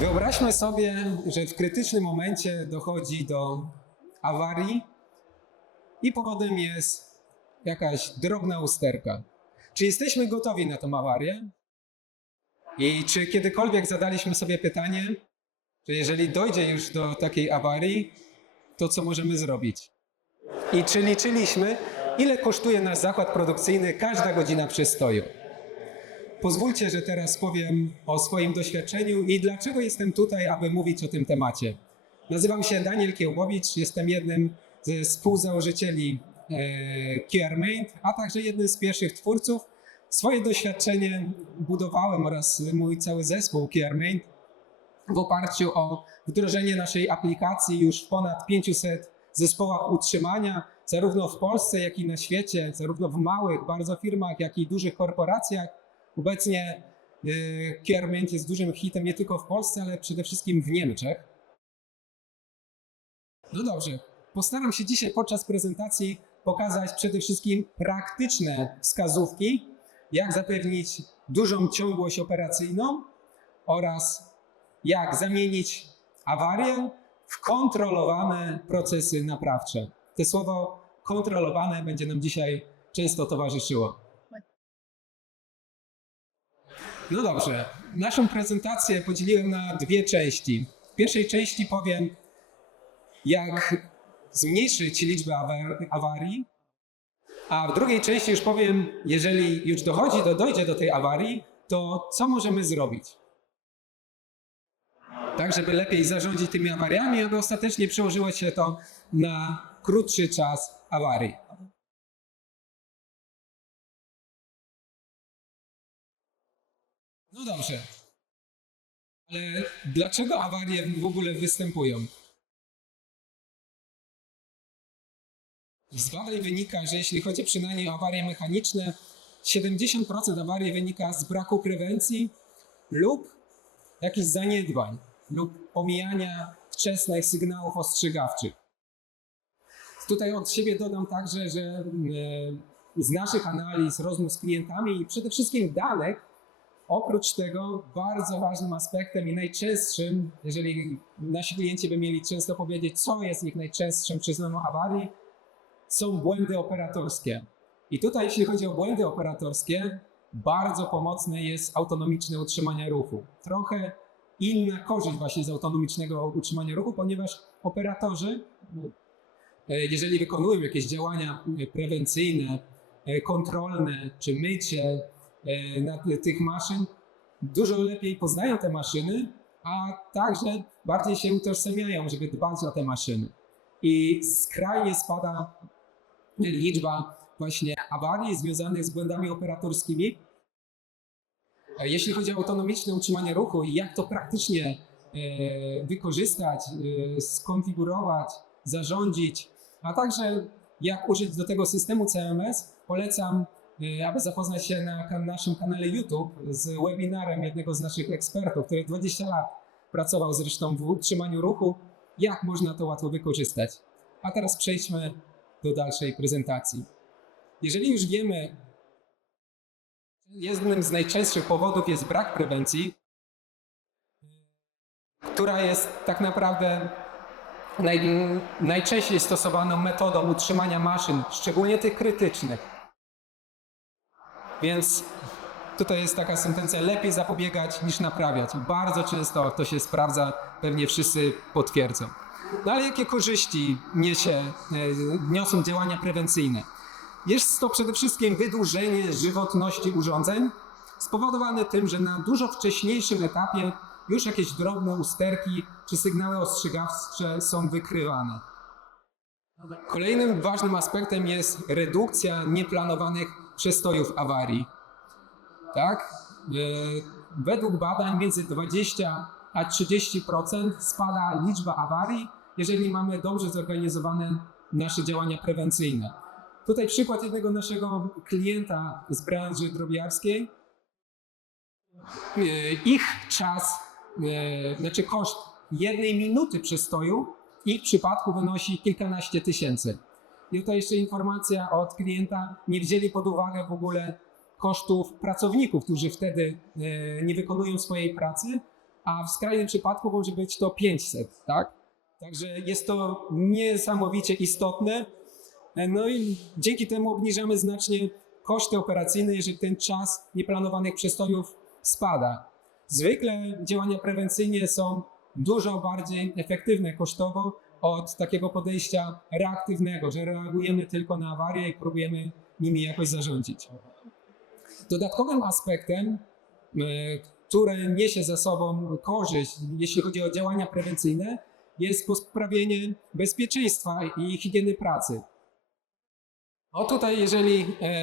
Wyobraźmy sobie, że w krytycznym momencie dochodzi do awarii i powodem jest jakaś drobna usterka. Czy jesteśmy gotowi na tą awarię? I czy kiedykolwiek zadaliśmy sobie pytanie, że jeżeli dojdzie już do takiej awarii, to co możemy zrobić? I czy liczyliśmy, ile kosztuje nasz zakład produkcyjny każda godzina przystoju? Pozwólcie, że teraz powiem o swoim doświadczeniu i dlaczego jestem tutaj, aby mówić o tym temacie. Nazywam się Daniel Kiełbowicz, jestem jednym ze współzałożycieli e, QR a także jednym z pierwszych twórców. Swoje doświadczenie budowałem oraz mój cały zespół QR w oparciu o wdrożenie naszej aplikacji już w ponad 500 zespołach utrzymania, zarówno w Polsce, jak i na świecie, zarówno w małych bardzo firmach, jak i dużych korporacjach. Obecnie y, Kierment jest dużym hitem nie tylko w Polsce, ale przede wszystkim w Niemczech. No dobrze, postaram się dzisiaj podczas prezentacji pokazać przede wszystkim praktyczne wskazówki, jak zapewnić dużą ciągłość operacyjną oraz jak zamienić awarię w kontrolowane procesy naprawcze. To słowo kontrolowane będzie nam dzisiaj często towarzyszyło. No dobrze, naszą prezentację podzieliłem na dwie części. W pierwszej części powiem, jak zmniejszyć liczbę awar- awarii, a w drugiej części już powiem, jeżeli już dochodzi do, dojdzie do tej awarii, to co możemy zrobić? Tak, żeby lepiej zarządzić tymi awariami, aby ostatecznie przełożyło się to na krótszy czas awarii. No dobrze. Ale dlaczego awarie w ogóle występują? Z badań wynika, że jeśli chodzi przynajmniej o awarie mechaniczne, 70% awarii wynika z braku prewencji lub jakichś zaniedbań lub pomijania wczesnych sygnałów ostrzegawczych. Tutaj od siebie dodam także, że e, z naszych analiz, rozmów z klientami i przede wszystkim danych, oprócz tego bardzo ważnym aspektem i najczęstszym, jeżeli nasi klienci by mieli często powiedzieć, co jest ich najczęstszym przyczyną awarii, są błędy operatorskie. I tutaj, jeśli chodzi o błędy operatorskie, bardzo pomocne jest autonomiczne utrzymanie ruchu. Trochę inna korzyść właśnie z autonomicznego utrzymania ruchu, ponieważ operatorzy, e, jeżeli wykonują jakieś działania prewencyjne, e, kontrolne czy mycie na ty- tych maszyn, dużo lepiej poznają te maszyny, a także bardziej się utożsamiają, żeby dbać o te maszyny. I skrajnie spada liczba właśnie awarii związanych z błędami operatorskimi. E, Jeśli chodzi o autonomiczne utrzymanie ruchu i jak to praktycznie e, wykorzystać, e, skonfigurować, zarządzić, a także jak użyć do tego systemu CMS, polecam, e, aby zapoznać się na naszym kanale YouTube z webinarem jednego z naszych ekspertów, który 20 lat pracował zresztą w utrzymaniu ruchu, jak można to łatwo wykorzystać. A teraz przejdźmy do dalszej prezentacji. Jeżeli już wiemy, jednym z najczęstszych powodów jest brak prewencji, która jest tak naprawdę naj, najczęściej stosowaną metodą utrzymania maszyn, szczególnie tych krytycznych. Więc tutaj jest taka sentencja: lepiej zapobiegać niż naprawiać. Bardzo często to się sprawdza, pewnie wszyscy potwierdzą. No ale jakie korzyści niesie, niosą działania prewencyjne? Jest to przede wszystkim wydłużenie żywotności urządzeń, spowodowane tym, że na dużo wcześniejszym etapie już jakieś drobne usterki czy sygnały ostrzegawcze są wykrywane. Kolejnym ważnym aspektem jest redukcja nieplanowanych przestojów awarii. Tak? E, Według badań między 20 a 30% spada liczba awarii, jeżeli mamy dobrze zorganizowane nasze działania prewencyjne. Tutaj przykład jednego naszego klienta z branży drobiarskiej. E, Ich czas, e, znaczy koszt jednej minuty przystoju ich przypadku wynosi kilkanaście tysięcy. Jeszcze informacja od klienta, nie wzięli pod uwagę w ogóle kosztów pracowników, którzy wtedy e, nie wykonują swojej pracy, a w skrajnym przypadku może być to 500, tak? Także jest to niesamowicie istotne. E, No i dzięki temu obniżamy znacznie koszty operacyjne, jeżeli ten czas nieplanowanych przestojów spada. Zwykle działania prewencyjne są dużo bardziej efektywne kosztowo od takiego podejścia reaktywnego, że reagujemy tylko na awarie i próbujemy nimi jakoś zarządzić. Dodatkowym aspektem, e, które niesie za sobą korzyść, jeśli chodzi o działania prewencyjne, jest poprawienie bezpieczeństwa i higieny pracy. O tutaj, jeżeli e,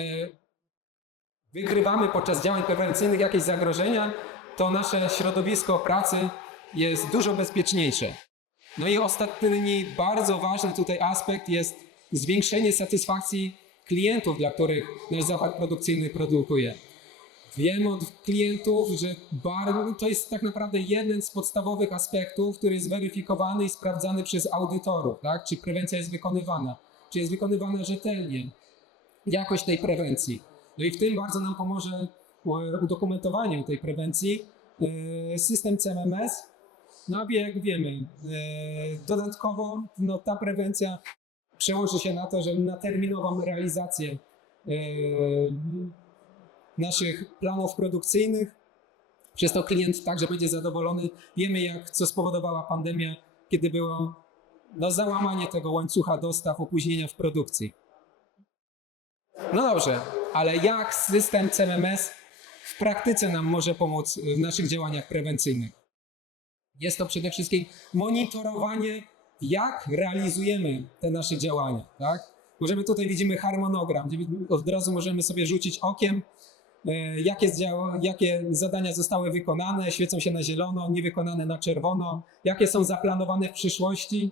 wygrywamy podczas działań prewencyjnych jakieś zagrożenia, to nasze środowisko pracy jest dużo bezpieczniejsze. No i ostatni bardzo ważny tutaj aspekt jest zwiększenie satysfakcji klientów, dla których nasz zakład produkcyjny produkuje. Wiem od klientów, że to jest tak naprawdę jeden z podstawowych aspektów, który jest weryfikowany i sprawdzany przez audytorów, tak? czy prewencja jest wykonywana, czy jest wykonywana rzetelnie, jakość tej prewencji. No i w tym bardzo nam pomoże e, udokumentowanie tej prewencji e, system CMMS. No jak wiemy, e, dodatkowo no, ta prewencja przełoży się na to, że na terminową realizację naszych planów produkcyjnych. Przez to klient także będzie zadowolony. Wiemy, jak co spowodowała pandemia, kiedy było no, załamanie tego łańcucha dostaw, opóźnienia w produkcji. No dobrze, ale jak system CMMS w praktyce nam może pomóc w naszych działaniach prewencyjnych? Jest to przede wszystkim monitorowanie, jak realizujemy te nasze działania. Tak? Możemy tutaj widzimy harmonogram, gdzie od razu możemy sobie rzucić okiem, e, jakie, jakie zadania zostały wykonane, świecą się na zielono, niewykonane na czerwono, jakie są zaplanowane w przyszłości.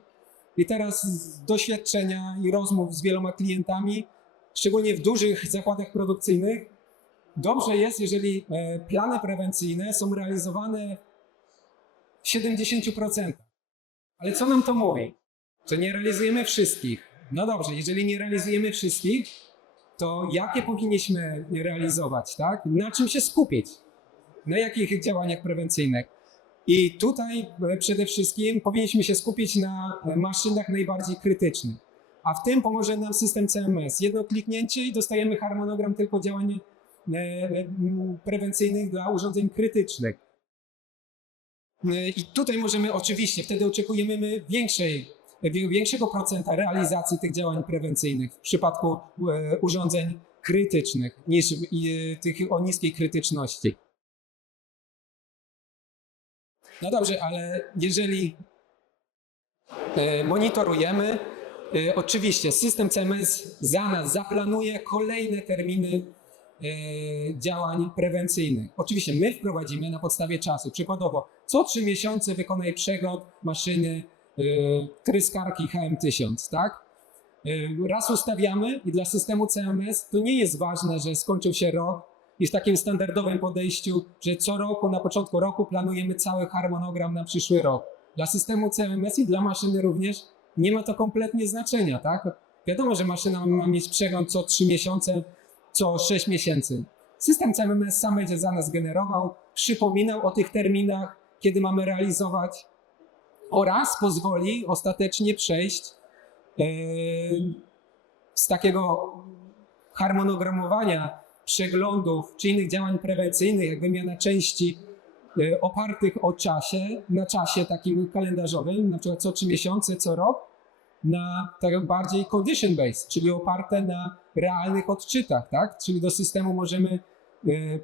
I teraz z doświadczenia i rozmów z wieloma klientami, szczególnie w dużych zakładach produkcyjnych, dobrze jest, jeżeli e, plany prewencyjne są realizowane 70%. Ale co nam to mówi? Że nie realizujemy wszystkich. No dobrze, jeżeli nie realizujemy wszystkich, to jakie powinniśmy realizować, tak? Na czym się skupić? Na jakich działaniach prewencyjnych? I tutaj e, przede wszystkim powinniśmy się skupić na maszynach najbardziej krytycznych. A w tym pomoże nam system CMS. Jedno kliknięcie i dostajemy harmonogram tylko działań e, e, prewencyjnych dla urządzeń krytycznych. I tutaj możemy oczywiście, wtedy oczekujemy my większej, większego procenta realizacji tych działań prewencyjnych w przypadku e, urządzeń krytycznych niż e, tych o niskiej krytyczności. No dobrze, ale jeżeli e, monitorujemy, oczywiście system CMS za nas zaplanuje kolejne terminy działań prewencyjnych. Oczywiście my wprowadzimy na podstawie czasu. Przykładowo, co trzy miesiące wykonaj przegląd maszyny e, tryskarki HM1000, tak? E, Raz ustawiamy i dla systemu CMS to nie jest ważne, że skończył się rok i w takim standardowym podejściu, że co roku, na początku roku planujemy cały harmonogram na przyszły rok. Dla systemu CMS i dla maszyny również nie ma to kompletnie znaczenia, tak? Wiadomo, że maszyna ma mieć przegląd co 3 miesiące, co 6 miesięcy. System CMS sam będzie za nas generował, przypominał o tych terminach, kiedy mamy realizować oraz pozwoli ostatecznie przejść e, z takiego harmonogramowania przeglądów czy innych działań prewencyjnych, jak wymiana części e, opartych o czasie, na czasie takim kalendarzowym, na przykład co trzy miesiące, co rok, na tak bardziej condition based, czyli oparte na realnych odczytach, tak? Czyli do systemu możemy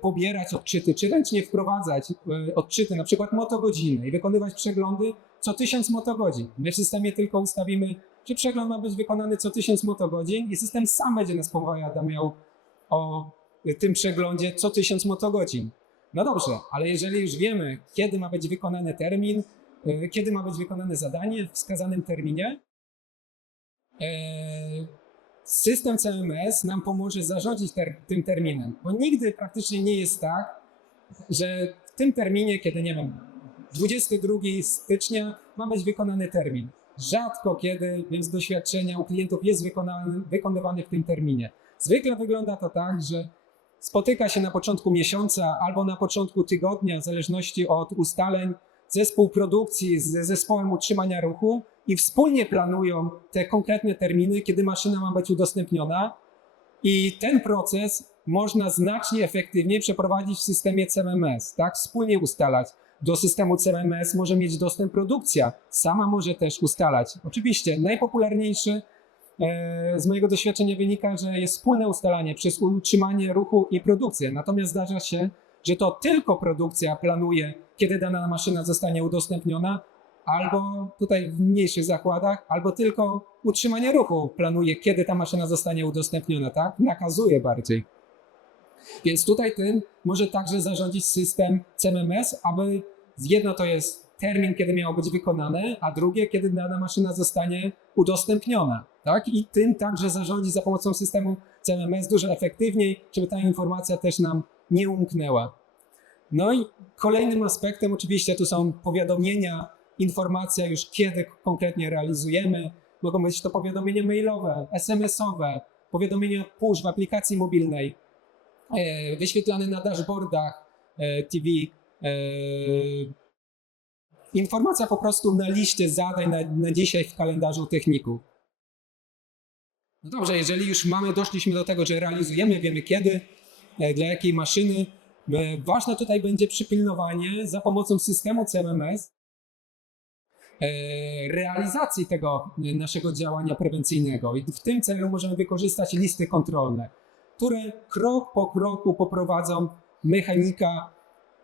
pobierać odczyty, czy ręcznie wprowadzać e, odczyty, na przykład motogodziny i wykonywać przeglądy co 1000 motogodzin. My w systemie tylko ustawimy, że przegląd ma być wykonany co 1000 motogodzin i system sam będzie nas powiadamiał o tym przeglądzie co 1000 motogodzin. No dobrze, ale jeżeli już wiemy, kiedy ma być wykonany termin, kiedy ma być wykonane zadanie w wskazanym terminie, system CMS nam pomoże zarządzić ter tym terminem, bo nigdy praktycznie nie jest tak, że w tym terminie, kiedy nie wiem, 22 stycznia ma być wykonany termin. Rzadko kiedy, więc doświadczenia u klientów jest wykonany, wykonywany w tym terminie. Zwykle wygląda to tak, że spotyka się na początku miesiąca albo na początku tygodnia, w zależności od ustaleń zespół produkcji z zespołem utrzymania ruchu i wspólnie planują te konkretne terminy, kiedy maszyna ma być udostępniona. I ten proces można znacznie efektywniej przeprowadzić w systemie CMMS, tak? Wspólnie ustalać. Do systemu CMMS może mieć dostęp produkcja, sama może też ustalać. Oczywiście najpopularniejszy e, z mojego doświadczenia wynika, że jest wspólne ustalanie przez utrzymanie ruchu i produkcję. Natomiast zdarza się, że to tylko produkcja planuje, kiedy dana maszyna zostanie udostępniona, albo tutaj w mniejszych zakładach, albo tylko utrzymanie ruchu planuje, kiedy ta maszyna zostanie udostępniona, tak? Nakazuje bardziej. Więc tutaj tym może także zarządzić system CMMS, aby jedno to jest termin, kiedy miało być wykonane, a drugie, kiedy dana maszyna zostanie udostępniona. Tak? I tym także zarządzić za pomocą systemu CMMS dużo efektywniej, żeby ta informacja też nam nie umknęła. No i kolejnym aspektem oczywiście tu są powiadomienia, informacja już kiedy konkretnie realizujemy. Mogą być to powiadomienia mailowe, SMS-owe, powiadomienia push w aplikacji mobilnej, e, wyświetlane na dashboardach e, TV. E, informacja po prostu na liście zadań na, na dzisiaj w kalendarzu techników. No dobrze, jeżeli już mamy, doszliśmy do tego, że realizujemy, wiemy kiedy, dla jakiej maszyny, e, ważne tutaj będzie przypilnowanie za pomocą systemu CMMS e, realizacji tego e, naszego działania prewencyjnego. I w tym celu możemy wykorzystać listy kontrolne, które krok po kroku poprowadzą mechanika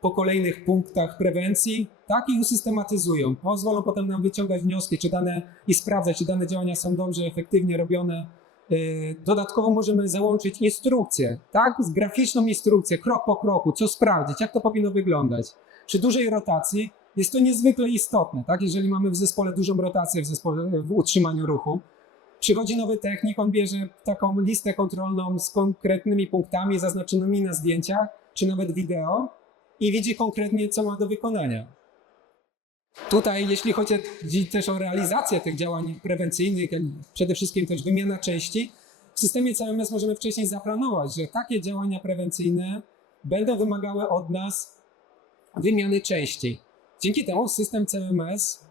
po kolejnych punktach prewencji, tak i usystematyzują. Pozwolą potem nam wyciągać wnioski, czy dane i sprawdzać, czy dane działania są dobrze, efektywnie robione. Yy, Dodatkowo możemy załączyć instrukcję, tak? Z graficzną instrukcję, krok po kroku, co sprawdzić, jak to powinno wyglądać. Przy dużej rotacji jest to niezwykle istotne, tak? Jeżeli mamy w zespole dużą rotację w, zespole, w utrzymaniu ruchu, przychodzi nowy technik, on bierze taką listę kontrolną z konkretnymi punktami zaznaczonymi na zdjęciach, czy nawet wideo i widzi konkretnie, co ma do wykonania. Tutaj, jeśli chodzi też o realizację tych działań prewencyjnych, przede wszystkim też wymiana części, w systemie CMS możemy wcześniej zaplanować, że takie działania prewencyjne będą wymagały od nas wymiany części. Dzięki temu system CMS,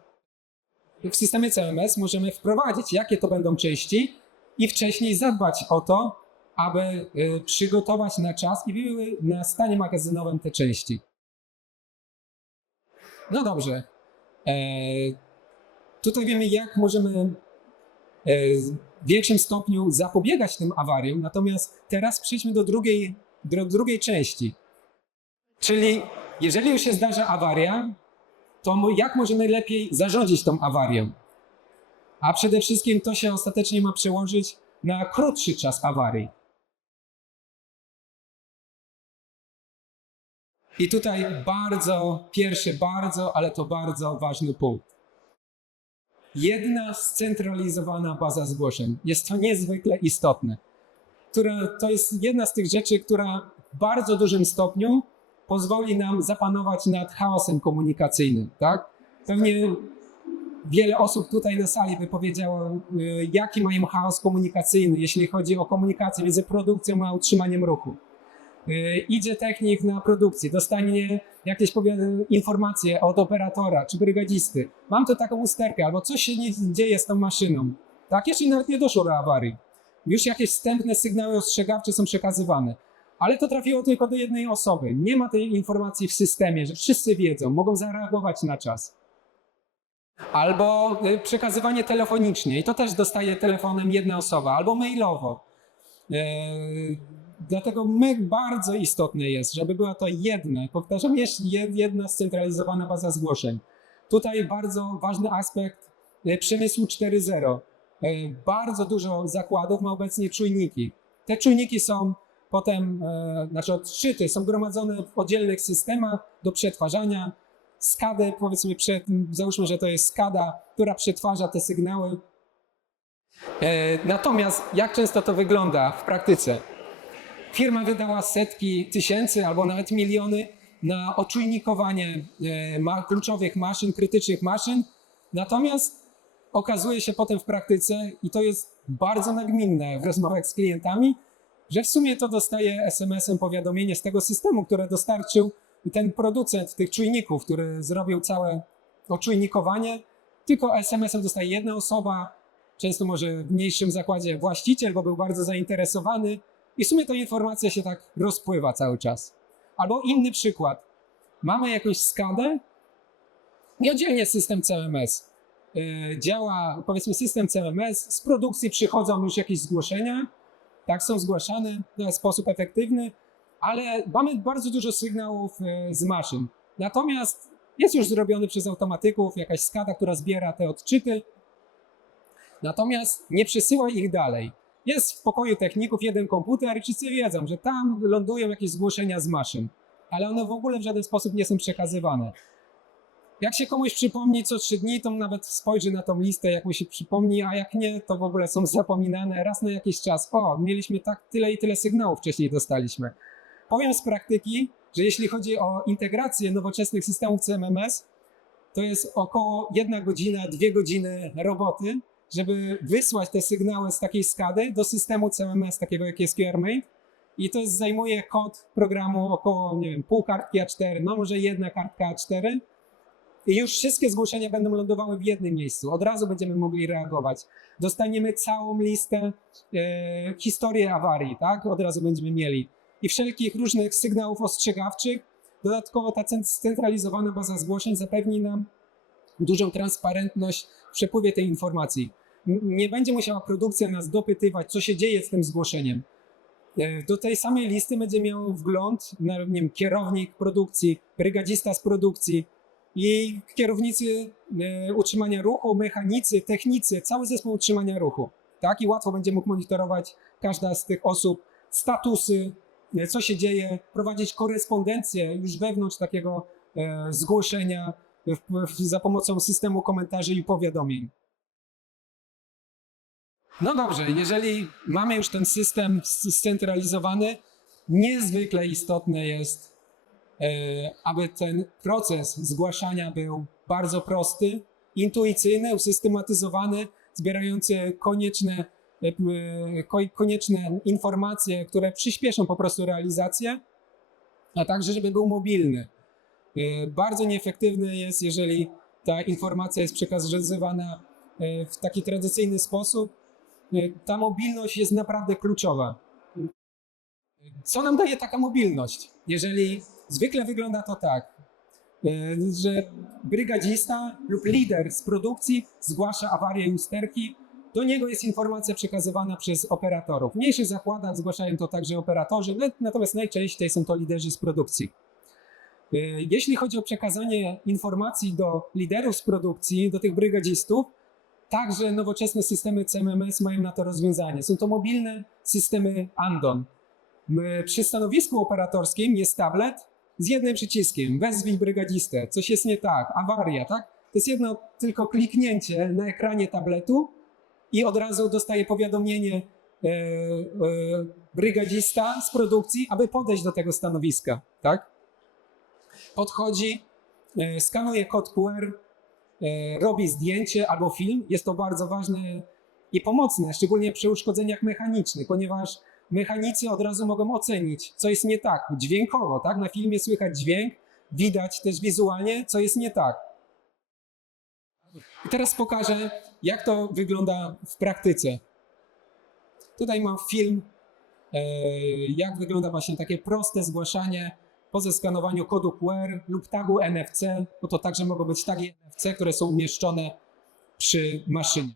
w systemie CMS możemy wprowadzić, jakie to będą części i wcześniej zadbać o to, aby y, przygotować na czas i były na stanie magazynowym te części. No dobrze. E, tutaj wiemy, jak możemy e, w większym stopniu zapobiegać tym awariom, natomiast teraz przejdźmy do drugiej, do drugiej części. Czyli jeżeli już się zdarza awaria, to jak możemy lepiej zarządzić tą awarią? A przede wszystkim to się ostatecznie ma przełożyć na krótszy czas awarii. I tutaj bardzo, pierwszy bardzo, ale to bardzo ważny punkt. Jedna scentralizowana baza zgłoszeń. Jest to niezwykle istotne. Która, to jest jedna z tych rzeczy, która w bardzo dużym stopniu pozwoli nam zapanować nad chaosem komunikacyjnym. Tak? Pewnie wiele osób tutaj na sali by powiedziało, y, jaki mają chaos komunikacyjny, jeśli chodzi o komunikację między produkcją a utrzymaniem ruchu. Y, Idzie technik na produkcję, dostanie jakieś informacje od operatora czy brygadzisty. Mam tu taką usterkę, albo coś się nie dzieje z tą maszyną. Tak, jeszcze nawet nie doszło do awarii. Już jakieś wstępne sygnały ostrzegawcze są przekazywane. Ale to trafiło tylko do jednej osoby. Nie ma tej informacji w systemie, że wszyscy wiedzą, mogą zareagować na czas. Albo y, przekazywanie telefonicznie i to też dostaje telefonem jedna osoba, albo mailowo. Dlatego my bardzo istotne jest, żeby była to jedna, powtarzam, jedna scentralizowana baza zgłoszeń. Tutaj bardzo ważny aspekt e, przemysłu 4.0. E, Bardzo dużo zakładów ma obecnie czujniki. Te czujniki są potem, e, znaczy odszyty, są gromadzone w oddzielnych systemach do przetwarzania. SCADę, powiedzmy, prze, załóżmy, że to jest SCADA, która przetwarza te sygnały. Natomiast jak często to wygląda w praktyce? Firma wydała setki tysięcy albo nawet miliony na oczujnikowanie e, kluczowych maszyn, krytycznych maszyn. Natomiast okazuje się potem w praktyce, i to jest bardzo nagminne w rozmowach z klientami, że w sumie to dostaje SMS-em powiadomienie z tego systemu, które dostarczył ten producent tych czujników, który zrobił całe oczujnikowanie, tylko SMS-em dostaje jedna osoba, często może w mniejszym zakładzie właściciel, bo był bardzo zainteresowany i w sumie ta informacja się tak rozpływa cały czas. Albo inny przykład. Mamy jakąś skadę i oddzielnie system CMS. Yy, działa, powiedzmy, system CMS, z produkcji przychodzą już jakieś zgłoszenia, tak, są zgłaszane w sposób efektywny, ale mamy bardzo dużo sygnałów yy, z maszyn. Natomiast jest już zrobiony przez automatyków jakaś skada, która zbiera te odczyty, natomiast nie przesyła ich dalej. Jest w pokoju techników jeden komputer i wszyscy wiedzą, że tam lądują jakieś zgłoszenia z maszyn, ale one w ogóle w żaden sposób nie są przekazywane. Jak się komuś przypomni co trzy dni, to nawet spojrzy na tą listę, jak mu się przypomni, a jak nie, to w ogóle są zapominane raz na jakiś czas. O, mieliśmy tak tyle i tyle sygnałów wcześniej dostaliśmy. Powiem z praktyki, że jeśli chodzi o integrację nowoczesnych systemów CMMS, to jest około jedna godzina, dwie godziny roboty, żeby wysłać te sygnały z takiej skady do systemu CMMS, takiego jak jest QRMate. I to jest, zajmuje kod programu około, nie wiem, pół kartki A4, no może jedna kartka A4. I już wszystkie zgłoszenia będą lądowały w jednym miejscu. Od razu będziemy mogli reagować. Dostaniemy całą listę e, historii awarii, tak? Od razu będziemy mieli. I wszelkich różnych sygnałów ostrzegawczych. Dodatkowo ta cen- scentralizowana baza zgłoszeń zapewni nam dużą transparentność przepływie tej informacji. Nie będzie musiała produkcja nas dopytywać, co się dzieje z tym zgłoszeniem. E, Do tej samej listy będzie miał wgląd nie wiem, kierownik produkcji, brygadzista z produkcji i kierownicy e, utrzymania ruchu, mechanicy, technicy, cały zespół utrzymania ruchu. Tak? I łatwo będzie mógł monitorować każda z tych osób statusy, e, co się dzieje, prowadzić korespondencję już wewnątrz takiego zgłoszenia za pomocą systemu komentarzy i powiadomień. No dobrze, jeżeli mamy już ten system scentralizowany, niezwykle istotne jest, e, aby ten proces zgłaszania był bardzo prosty, intuicyjny, usystematyzowany, zbierający konieczne, e, konieczne informacje, które przyspieszą po prostu realizację, a także żeby był mobilny. E, Bardzo nieefektywny jest, jeżeli ta informacja jest przekazywana e, w taki tradycyjny sposób. E, Ta mobilność jest naprawdę kluczowa. Co nam daje taka mobilność? Jeżeli zwykle wygląda to tak, że brygadzista lub lider z produkcji zgłasza awarię lusterki, do niego jest informacja przekazywana przez operatorów. W mniejszych zakładach zgłaszają to także operatorzy, no, natomiast najczęściej są to liderzy z produkcji. E, Jeśli chodzi o przekazanie informacji do liderów z produkcji, do tych brygadzistów, także nowoczesne systemy CMMS mają na to rozwiązanie. Są to mobilne systemy Andon. Przy stanowisku operatorskim jest tablet z jednym przyciskiem. Wezwij brygadzistę. Coś jest nie tak. Awaria, tak? To jest jedno tylko kliknięcie na ekranie tabletu i od razu dostaje powiadomienie e, e, brygadzista z produkcji, aby podejść do tego stanowiska, tak? Podchodzi, e, skanuje kod QR, e, robi zdjęcie albo film. Jest to bardzo ważne i pomocne, szczególnie przy uszkodzeniach mechanicznych, ponieważ mechanicy od razu mogą ocenić, co jest nie tak, dźwiękowo, tak? Na filmie słychać dźwięk, widać też wizualnie, co jest nie tak. I teraz pokażę, jak to wygląda w praktyce. Tutaj mam film, e, jak wygląda właśnie takie proste zgłaszanie po zeskanowaniu kodu QR lub tagu NFC, bo to także mogą być tagi NFC, które są umieszczone przy maszynie.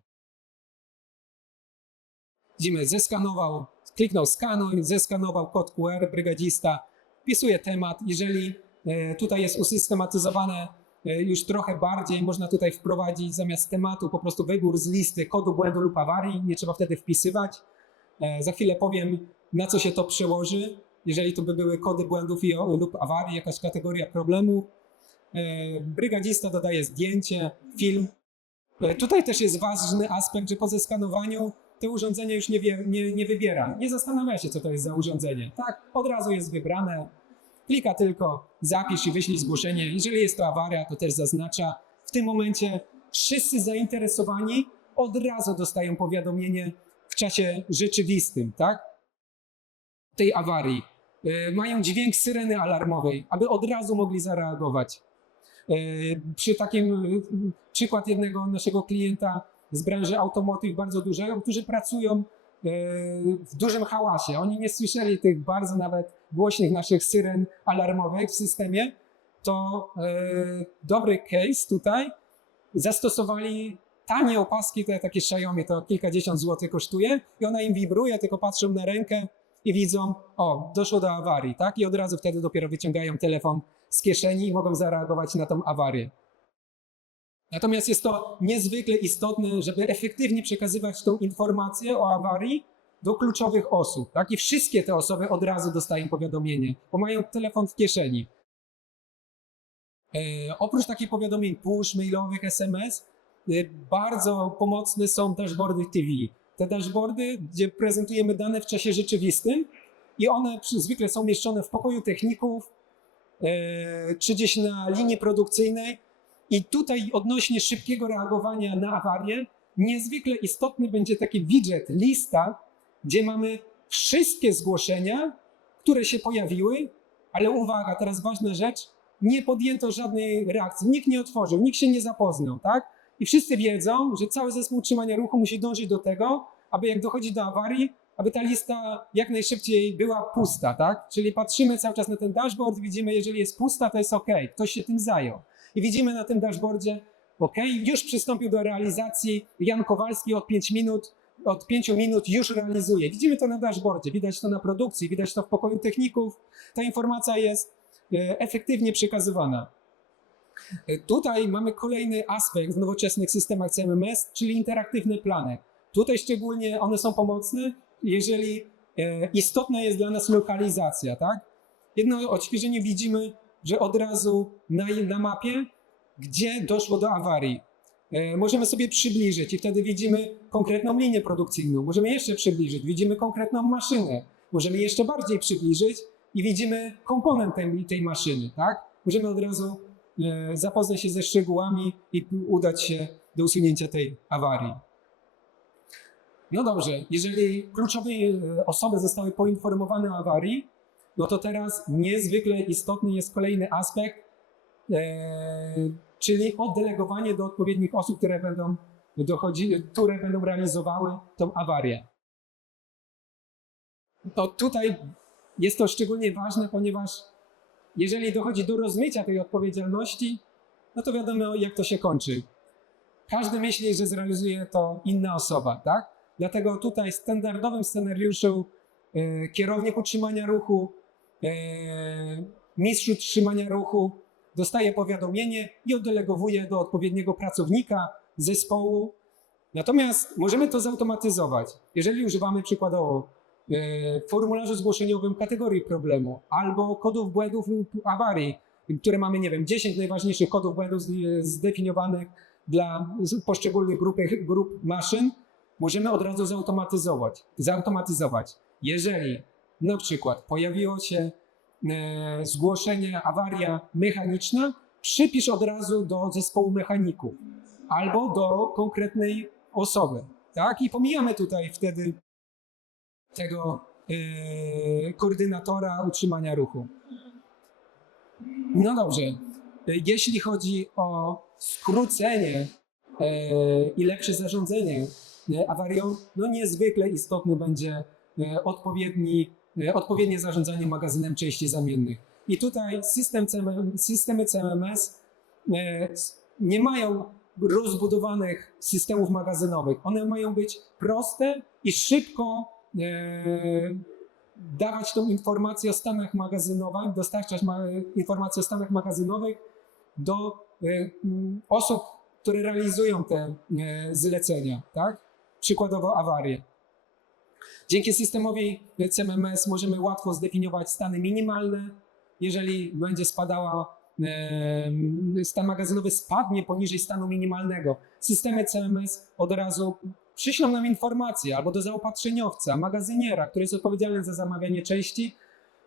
Widzimy, zeskanował, kliknął skanuj, zeskanował kod QR, brygadzista, wpisuje temat. Jeżeli e, tutaj jest usystematyzowane e, już trochę bardziej, można tutaj wprowadzić zamiast tematu po prostu wybór z listy kodu błędu lub awarii, nie trzeba wtedy wpisywać. E, Za chwilę powiem, na co się to przełoży, jeżeli to by były kody błędów lub awarii, jakaś kategoria problemu. E, Brygadzista dodaje zdjęcie, film. E, Tutaj też jest ważny aspekt, że po zeskanowaniu to urządzenie już nie, wie, nie, nie wybiera. Nie zastanawia się, co to jest za urządzenie. Tak, od razu jest wybrane. Klika tylko zapisz i wyślij zgłoszenie. Jeżeli jest to awaria, to też zaznacza. W tym momencie wszyscy zainteresowani od razu dostają powiadomienie w czasie rzeczywistym, tak? Tej awarii. E, mają dźwięk syreny alarmowej, aby od razu mogli zareagować. E, Przy takim e, przykład jednego naszego klienta z branży automotive bardzo dużego, którzy pracują w dużym hałasie. Oni nie słyszeli tych bardzo nawet głośnych naszych syren alarmowych w systemie. To dobry case tutaj. Zastosowali tanie opaski, te takie Xiaomi, to kilkadziesiąt złotych kosztuje i ona im wibruje, tylko patrzą na rękę i widzą, o, doszło do awarii, tak? I od razu wtedy dopiero wyciągają telefon z kieszeni i mogą zareagować na tą awarię. Natomiast jest to niezwykle istotne, żeby efektywnie przekazywać tą informację o awarii do kluczowych osób, tak? I wszystkie te osoby od razu dostają powiadomienie, bo mają telefon w kieszeni. E, oprócz takich powiadomień push, mailowych, SMS, e, bardzo pomocne są dashboardy TV. Te dashboardy, gdzie prezentujemy dane w czasie rzeczywistym i one zwykle są mieszczone w pokoju techników, e, czy gdzieś na linii produkcyjnej. I tutaj odnośnie szybkiego reagowania na awarię, niezwykle istotny będzie taki widget, lista, gdzie mamy wszystkie zgłoszenia, które się pojawiły, ale uwaga, teraz ważna rzecz, nie podjęto żadnej reakcji, nikt nie otworzył, nikt się nie zapoznał, tak? I wszyscy wiedzą, że cały zespół utrzymania ruchu musi dążyć do tego, aby jak dochodzi do awarii, aby ta lista jak najszybciej była pusta, tak? Czyli patrzymy cały czas na ten dashboard, widzimy, jeżeli jest pusta, to jest OK, ktoś się tym zajął. I widzimy na tym dashboardzie, OK, już przystąpił do realizacji, Jan Kowalski od 5 minut, od 5 minut już realizuje. Widzimy to na dashboardzie, widać to na produkcji, widać to w pokoju techników. Ta informacja jest e, efektywnie przekazywana. E, Tutaj mamy kolejny aspekt w nowoczesnych systemach CMMS, czyli interaktywne plany. Tutaj szczególnie one są pomocne, jeżeli e, istotna jest dla nas lokalizacja, tak? Jedno odświeżenie widzimy, że od razu na, na mapie, gdzie doszło do awarii. E, Możemy sobie przybliżyć i wtedy widzimy konkretną linię produkcyjną. Możemy jeszcze przybliżyć, widzimy konkretną maszynę. Możemy jeszcze bardziej przybliżyć i widzimy komponent tej, tej maszyny, tak? Możemy od razu zapoznać się ze szczegółami i udać się do usunięcia tej awarii. No dobrze, jeżeli kluczowe e, osoby zostały poinformowane o awarii, no to teraz niezwykle istotny jest kolejny aspekt, e, czyli oddelegowanie do odpowiednich osób, które będą, dochodzi, które będą realizowały tą awarię. To tutaj jest to szczególnie ważne, ponieważ jeżeli dochodzi do rozmycia tej odpowiedzialności, no to wiadomo, jak to się kończy. Każdy myśli, że zrealizuje to inna osoba, tak? Dlatego tutaj w standardowym scenariuszu e, kierownik utrzymania ruchu, e, mistrz utrzymania ruchu dostaje powiadomienie i oddelegowuje do odpowiedniego pracownika zespołu. Natomiast możemy to zautomatyzować. Jeżeli używamy przykładowo w formularzu zgłoszeniowym kategorii problemu albo kodów błędów lub awarii, które mamy, nie wiem, 10 najważniejszych kodów błędów zdefiniowanych dla poszczególnych grup, grup maszyn, możemy od razu zautomatyzować. zautomatyzować. Jeżeli na przykład pojawiło się e, zgłoszenie awaria mechaniczna, przypisz od razu do zespołu mechaników albo do konkretnej osoby. Tak? I pomijamy tutaj wtedy tego e, koordynatora utrzymania ruchu. No dobrze. Jeśli chodzi o skrócenie e, i lepsze zarządzanie e, awarią, no niezwykle istotny będzie e, odpowiedni, e, odpowiednie zarządzanie magazynem części zamiennych. I tutaj system systemy CMMS s- nie mają rozbudowanych systemów magazynowych. One mają być proste i szybko dawać tą informację o stanach magazynowych, dostarczać ma, informacje o stanach magazynowych do e, osób, które realizują te e, zlecenia, tak? Przykładowo awarie. Dzięki systemowi CMMS możemy łatwo zdefiniować stany minimalne. Jeżeli będzie spadała, e, stan magazynowy spadnie poniżej stanu minimalnego, systemy CMS od razu przyślą nam informację albo do zaopatrzeniowca, magazyniera, który jest odpowiedzialny za zamawianie części.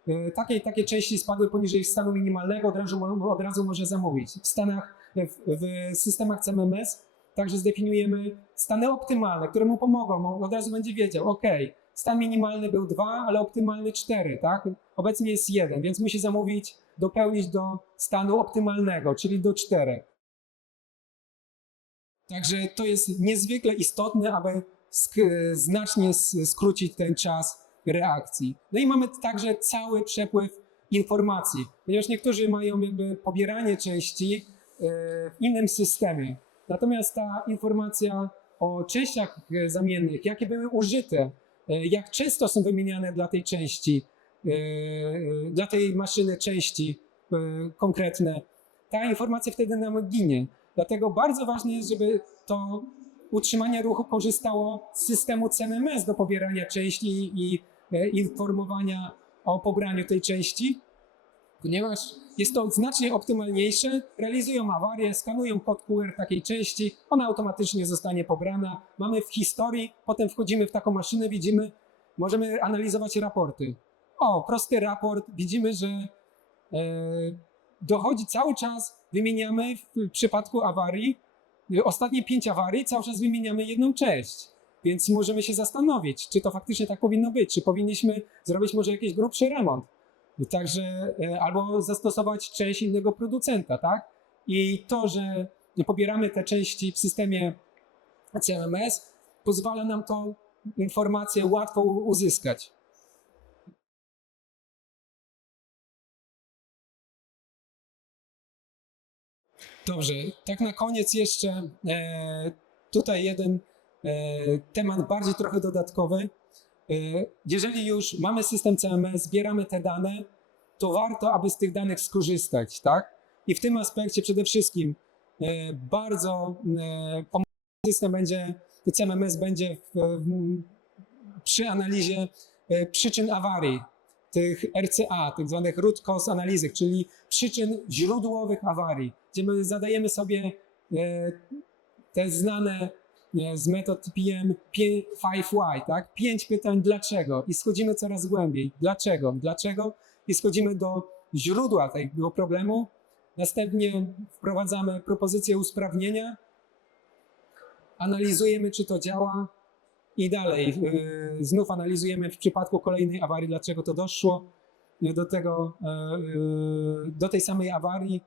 E, Takie, takie części spadły poniżej stanu minimalnego, od razu, od razu może zamówić. W stanach, w, w systemach CMMS także zdefiniujemy stany optymalne, które mu pomogą. Od razu będzie wiedział, OK, stan minimalny był 2, ale optymalny 4, tak? Obecnie jest 1, więc musi zamówić, dopełnić do stanu optymalnego, czyli do 4. Także to jest niezwykle istotne, aby znacznie skrócić ten czas reakcji. No i mamy także cały przepływ informacji, ponieważ niektórzy mają jakby pobieranie części e, w innym systemie. Natomiast ta informacja o częściach e, zamiennych, jakie były użyte, e, jak często są wymieniane dla tej części, dla tej maszyny części konkretne, ta informacja wtedy nam ginie. Dlatego bardzo ważne jest, żeby to utrzymanie ruchu korzystało z systemu CMMS do pobierania części i e, informowania o pobraniu tej części, ponieważ jest to znacznie optymalniejsze. Realizują awarię, skanują kod QR takiej części, ona automatycznie zostanie pobrana. Mamy w historii, potem wchodzimy w taką maszynę, widzimy, możemy analizować raporty. O, prosty raport, widzimy, że e, dochodzi cały czas, wymieniamy w przypadku awarii, y, ostatnie pięć awarii, cały czas wymieniamy jedną część. Więc możemy się zastanowić, czy to faktycznie tak powinno być, czy powinniśmy zrobić może jakiś grubszy remont. Także e, albo zastosować część innego producenta, tak? I to, że pobieramy te części w systemie CMS, pozwala nam tą informację łatwo uzyskać. Dobrze, tak na koniec jeszcze e, tutaj jeden e, temat bardziej trochę dodatkowy. E, jeżeli już mamy system CMS, zbieramy te dane, to warto, aby z tych danych skorzystać, tak? I w tym aspekcie przede wszystkim e, bardzo e, system będzie, CMS będzie w, w, przy analizie e, przyczyn awarii, tych RCA, tak zwanych root cause analysis, czyli przyczyn źródłowych awarii, gdzie my zadajemy sobie e, te znane e, z metod PM 5Y, tak? Pięć pytań dlaczego i schodzimy coraz głębiej. Dlaczego? Dlaczego? I schodzimy do źródła tego problemu. Następnie wprowadzamy propozycję usprawnienia, analizujemy, czy to działa i dalej e, znów analizujemy w przypadku kolejnej awarii, dlaczego to doszło e, do tego, e, do tej samej awarii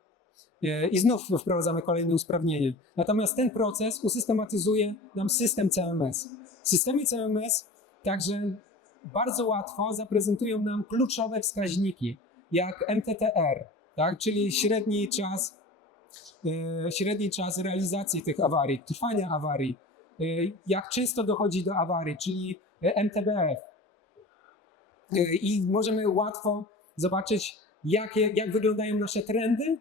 i znów wprowadzamy kolejne usprawnienie. Natomiast ten proces usystematyzuje nam system CMS. W systemie CMS także bardzo łatwo zaprezentują nam kluczowe wskaźniki, jak MTTR, tak, czyli średni czas, średni czas realizacji tych awarii, trwania awarii, jak często dochodzi do awarii, czyli e, MTBF. E, I możemy łatwo zobaczyć, jakie, jak wyglądają nasze trendy.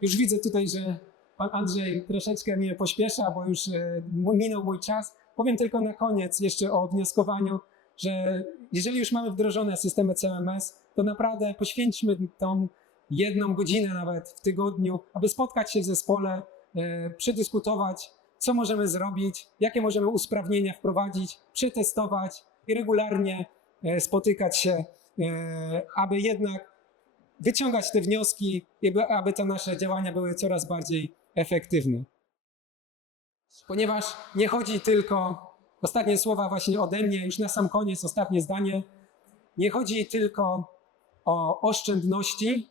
Już widzę tutaj, że pan Andrzej troszeczkę mnie pośpiesza, bo już e, minął mój czas. Powiem tylko na koniec jeszcze o wnioskowaniu, że jeżeli już mamy wdrożone systemy CMS, to naprawdę poświęćmy tą jedną godzinę nawet w tygodniu, aby spotkać się w zespole, e, przedyskutować, co możemy zrobić, jakie możemy usprawnienia wprowadzić, przetestować i regularnie e, spotykać się, e, aby jednak wyciągać te wnioski, aby te nasze działania były coraz bardziej efektywne. Ponieważ nie chodzi tylko, ostatnie słowa właśnie ode mnie, już na sam koniec, ostatnie zdanie, nie chodzi tylko o oszczędności,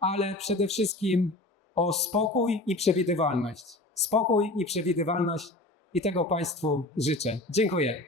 ale przede wszystkim o spokój i przewidywalność. Spokój i przewidywalność i tego Państwu życzę. Dziękuję.